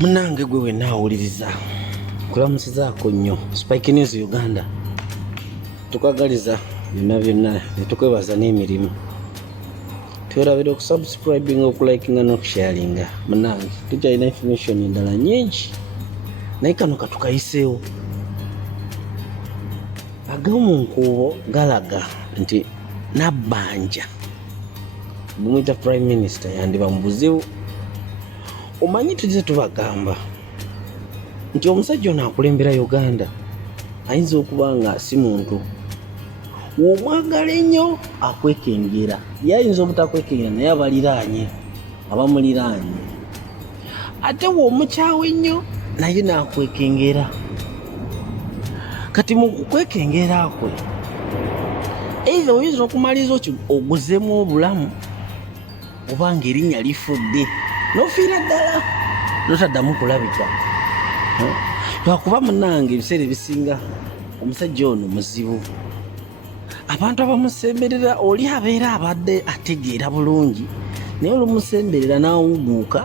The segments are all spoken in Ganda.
Munange gwe wenna awuliriza kulamusizaako nnyo Spike News Uganda, tukwagaliza byonna netukwebaza n'emirimu. Twerabira okusubscribing, okulakinga n'okusharinga. Munange tukyalina information endala nyingi naye kano katukayiseewo. Agamu nkubo galaga nti Nabbanja gumuyita Prime Minister yandiba mu buzibu. Omanyi tulize tubagamba nti omusajja ono akulembera Uganda ayinza okuba nga si muntu w'omwagala ennyo akwekengera, yayinza obutakwekengera naye abaliraanye abamuliraanye, ate w'omukyawe ennyo naye n'akwekengera. Kati mu kukwekengera kwe either oyinza okumaliriza oguzeemu obulamu oba ng'erinnya lifudde n'ofiira ddala n'otaddamu kulabika. Lwakuba munange ebiseera ebisinga omusajja ono muzibu. Abantu abamusemberera oli abeera abadde ategeera bulungi naye olumusemberera n'awuguuka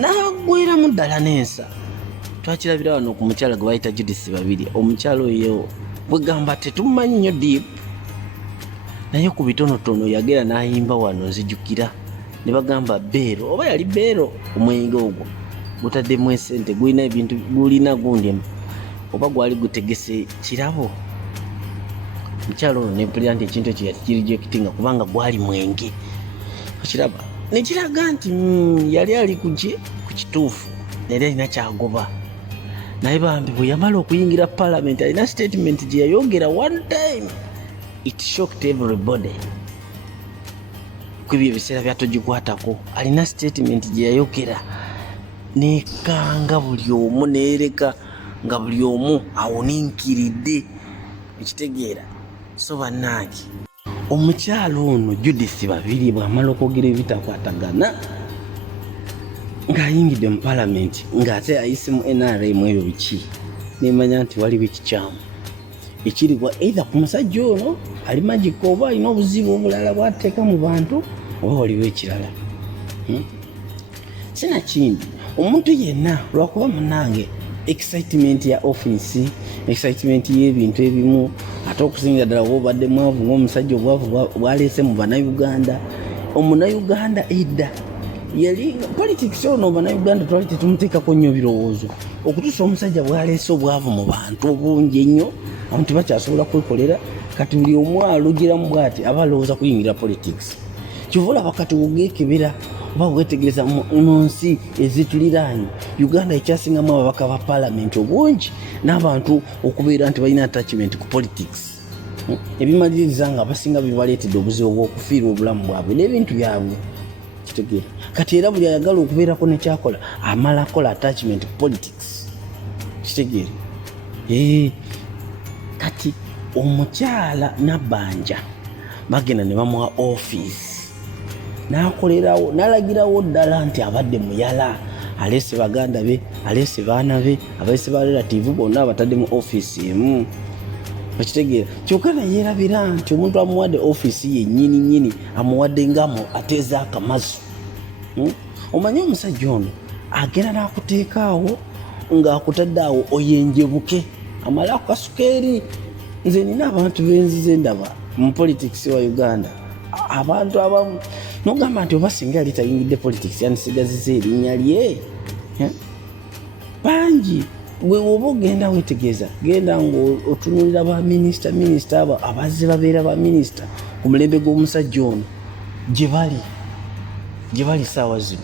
n'agweramu ddala n'ensa. Twakirabira wano ku mukyala gwe bayita Judith Babirye. Omukyala oyo bwegamba tetumumanyi nnyo deep, naye ku bitonotono yagera n'ayimba wano nzijukira ne bagamba Beero, oba yali Beero omwenge ogwo gutaddemu esente, gulina ebintu gulina gundi oba gwali gutegese kirabo. Mukyalo ono nempulira nti ekintu ekyo yakirijekitinga kubanga gwali mwenge. Okiraba nekiraga nti yali ali ku kituufu naye alina kyagoba. Naye bambi bwe yamala okuyingira Parliament alina statement gye yayogera one time, it shocked everybody. Kwebyo ebiseera byatogikwatako alina statement gye yayogera nekanga buli omu, neereka nga buli omu awuninkiridde, ekitegeera. So bannange omukyalo ono Judith Babirye bw'amala okwogera ebitakwatagana ng'ayingidde mu Parliament ng'ate ayise mu NRM, ebyo biki? Nemanya nti waliwo ekikyamu ekirigwa either ku musajja ono ali magiko oba alina obuzibu obulala bw'ateeka mu bantu oba waliwo ekirala. Sinakindi omuntu yenna lwakuba munange excitement ya office, excitement y'ebintu ebimu, ate okusingira ddala obadde mwavu ng'omusajja obwavu bwaleese mu Bannayuganda. Omunnayuganda edda yali politics ono Bannayuganda twali tetumuteekako nnyo birowoozo okutuusa omusajja bwaleese obwavu mu bantu obungi ennyo abantu tebakyasobola kwekolera. Kati buli omu alugiramu bw'ati aba alowooza kuyingira politics. Kyova olaba kati wegeekebera oba weetegereza mu nsi ezituliraanye, Uganda ekyasingamu ababaka ba Parliament obungi n'abantu okubeera nti balina attachment ku politics. Ebimaliriza nga abasinga bibaleetedde obuzibu bw'okufiirwa obulamu bwabwe n'ebintu byabwe, kitegeera. Kati era buli ayagala okubeerako nekyakola amala akola attachment ku politics, kitegeera. Kati omukyala Nabbanja bagenda ne bamuwa office n'akolerawo n'alagirawo ddala nti abadde muyala, aleese baganda be, aleese baana be, abaese ba relative bonna abatadde mu office emu, okitegeera. Kyokka naye yeerabira nti omuntu amuwadde office ye nnyini amuwadde ngamu ateeza akamazu. Omanyi omusajja ono agenda n'akuteekaawo ng'akutadde awo oyenjebuke amala akukasuka eri. Nze nina abantu benzize ndaba mu politics wa Uganda, abantu abamu nogamba nti oba singa yali tayingidde politics yandisigaziza erinnya lye bangi. Gwe oba ogenda weetegeeza, genda ng'otunulira ba minisita abo abazze babeera ba minisita ku mulembe gw'omusajja ono gye bali saawa zino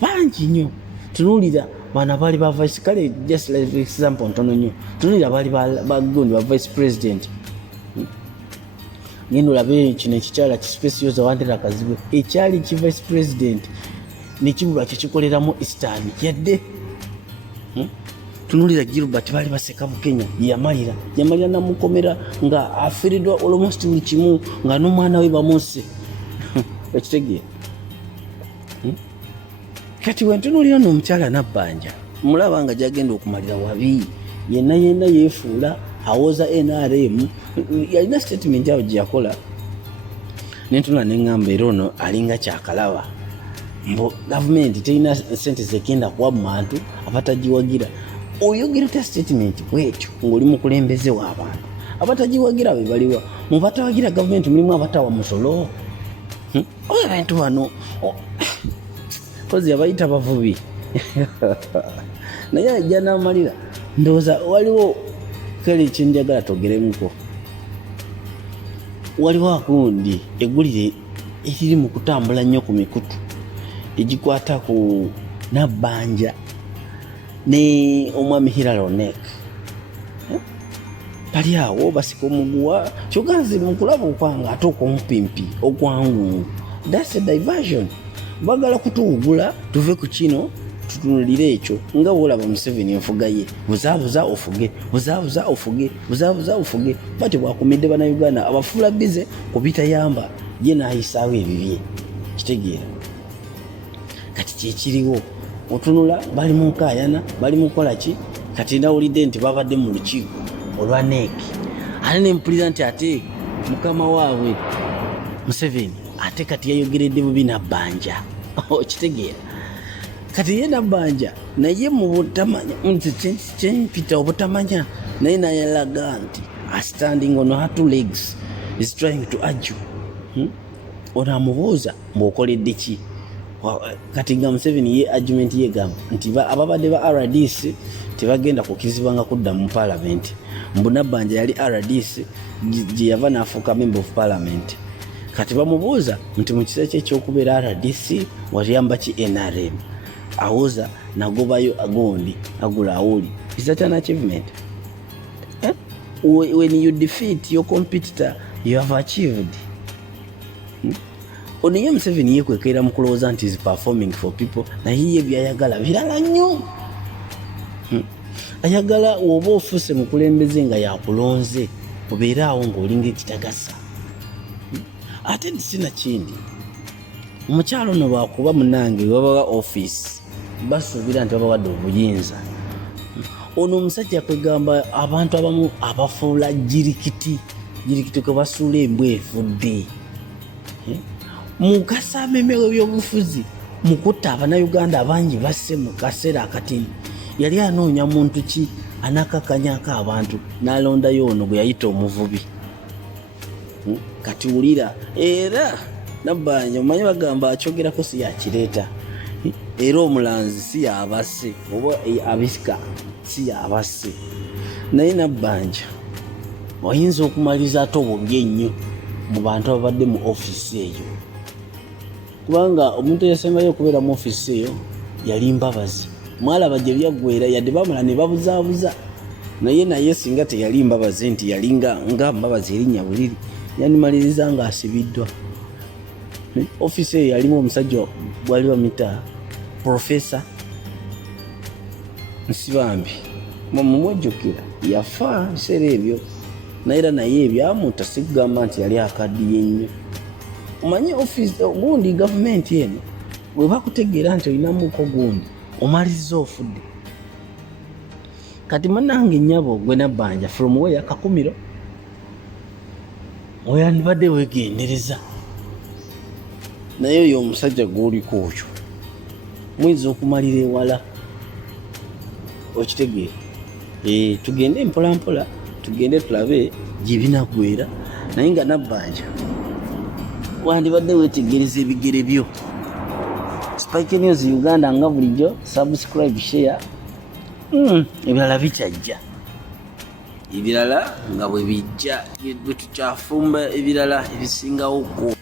bangi nnyo. Tunulira bana baali ba vice, kale just like example ntono nnyo, tunulira baali bagundi ba vice president. Ngenda olabe kino ekikyala kisipesiyoza Wandera Kazibwe ekyali ki vice president nekibulwa kyo kikoleramu Eastern yadde. Tunulira Gilbert baali baseka Bukenya yamalira namukomera nga afiiriddwa almost buli kimu nga n'omwana we bamuse, ekitegeera. Kati wentunulira n'omukyala Nabbanja mulaba nga gyagenda okumalira wabi, yenna yeefuula awoza NRM. Yalina statement awo gye yakola nentunula neŋŋamba era ono alinga kyakalaba. mbo gavumenti terina sente zegenda kuwa mu bantu abatagiwagira. Oyogera ta statement bwetyo ng'oli mukulembeze w'abantu abatagiwagira be baliwa. Mu batawagira gavumenti mulimu abatawa musolo. Abantu bano kozi abayita bavubi naye ajja n'amalira. Ndowooza waliwo kale kyenjagala togeremuko. Waliwo akundi eggulire eriri mu kutambula nnyo ku mikutu egikwata ku Nabbanja ne omwami Hillary Onek. Bali awo basika omuguwa kyoganzi mu kulaba okwanga ate okw'omupimpi okwangu. That's a diversion. Bagala kutuwugula tuve ku kino tutunulire ekyo nga bwolaba Museveni enfuga ye buzaabuza ofuge buzaabuza ofuge buzaabuza ofuge. Bati bwakumidde bannayuganda abafuula bize ku bitayamba ye n'ayisaawo ebibye. Kitegeera kati kyekiriwo otunula bali mu nkaayana bali mu kukola ki. Kati nawulidde nti babadde mu lukiiko olwa NEC ate ne mpulira nti ate mukama waabwe Museveni ate kati yayogeredde bubi Nabbanja. Kitegeera kati ye Nabbanja naye mu butamanya kyempita obutamanya naye nayalaga nti standing on her two legs is trying to argue. Ono amubuuza mbwokoledde ki. Kati nga Museveni ye argument ye gamba nti ababadde ba RDC tebagenda kukirizibwanga kudda mu parliament. Mbu Nabbanja yali RDC gye yava n'afuuka member of parliament. Kati bamubuuza nti mu kiseera kye ekyokubeera RDC wayamba ki NRM. Awoza nagobayo agondi agula awuli. Is that an achievement? When you defeat your competitor you have achieved. Ono ye Museveni yekwekera mu kulowooza nti is performing for people naye ye byayagala birala nnyo. Ayagala oba ofuse mukulembeze nga yakulonze obeera awo ng'olinga ekitagasa. Ate sina kindi omukyalo ono lwakuba munange babawa office basuubira nti babawadde obuyinza. Ono omusajja kwegamba abantu abamu abafuula jirikiti kwe basuula embwa evudde. Mu kasameme w'ebyobufuzi mu kutta Abannayuganda abangi basse mu kaseera akatini yali anoonya muntu ki anakakanyako abantu n'alondayo ono gwe yayita omuvubi. Kati wulira era Nabbanja omanyi bagamba akyogerako si yakireeta era omulanzi si yabasse oba abisika si yabasse. Naye Nabbanja oyinza okumaliriza ate obungi ennyo mu bantu ababadde mu ofisi eyo kubanga omuntu eyasembayo okubeera mu ofisi eyo yali Mbabazi. Mwalaba gye byaggweera yadde bamala ne babuzaabuza naye singa teyali Mbabazi nti yali nga Mbabazi erinnya buliri yanimaliriza nga asibiddwa. Ofisi eyo yalimu omusajja gwali bamuyita Professor Nsibambi mumwejjukira yafa biseera ebyo naye era naye ebyamutta si kugamba nti yali akaddiye nnyo. Omanyi ofisi gundi gavumenti eno bwe bakutegeera nti olinamuko gundi omaliriza ofudde. Kati munange nnyabo gwe Nabbanja from where Kakumiro oyandibadde weegendereza naye oyo omusajja gw'oliko oyo muyinza okumalira ewala. Okitegeera tugende mpolampola tugende tulabe gye binaggweera naye nga Nabbanja wandibadde weetegereza ebigere byo. Spike News Uganda nga bulijjo subscribe share. Ebirala bikyajja ebirala nga bwe bijja bwe tukyafumba ebirala ebisingawo ko.